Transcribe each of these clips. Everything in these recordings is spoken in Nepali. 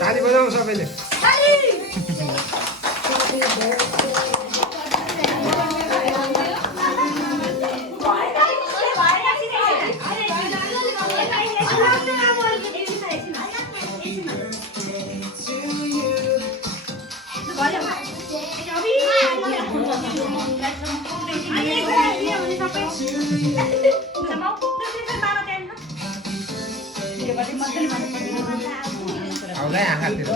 ताली बजाउँ सबैले आउँदै आँखातिर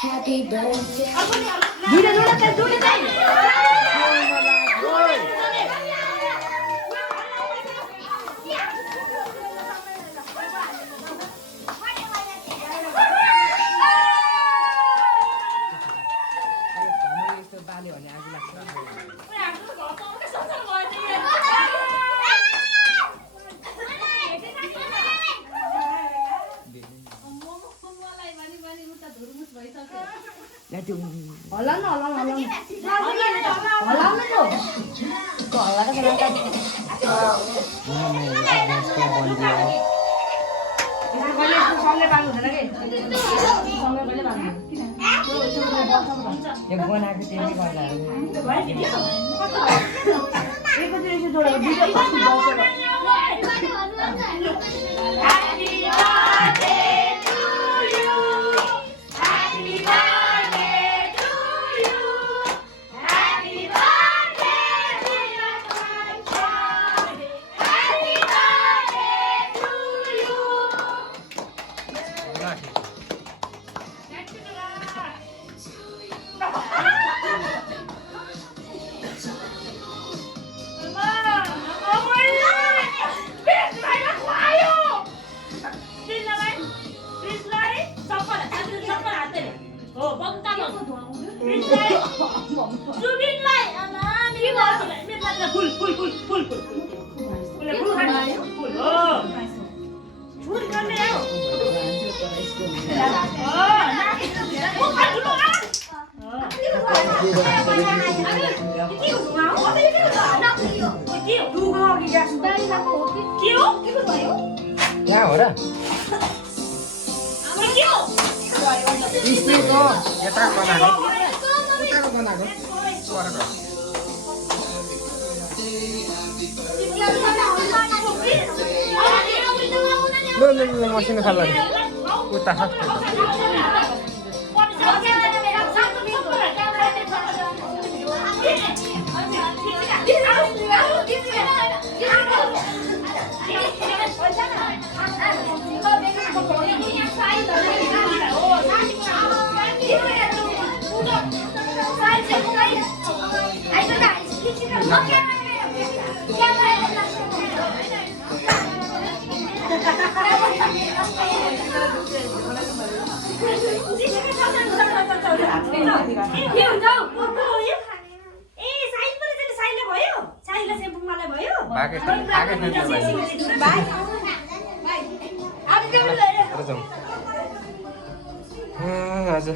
Happy birthday. यहाँ हो र स्टिलको यताको बनाएको उताको बनाएको ल मसिनो खाल्ला उता छ आज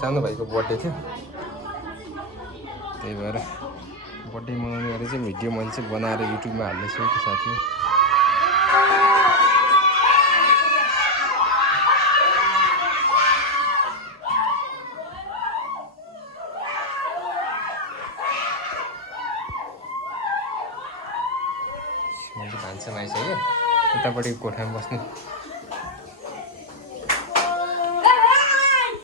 सानो भाइको बर्थडे थियो त्यही भएर बर्थडे मनाउने गरेर चाहिँ भिडियो मैले चाहिँ बनाएर युट्युबमा हाल्दैछु त्यो साथी भान्सामा आइसक्यो उतापट्टि कोठामा बस्नु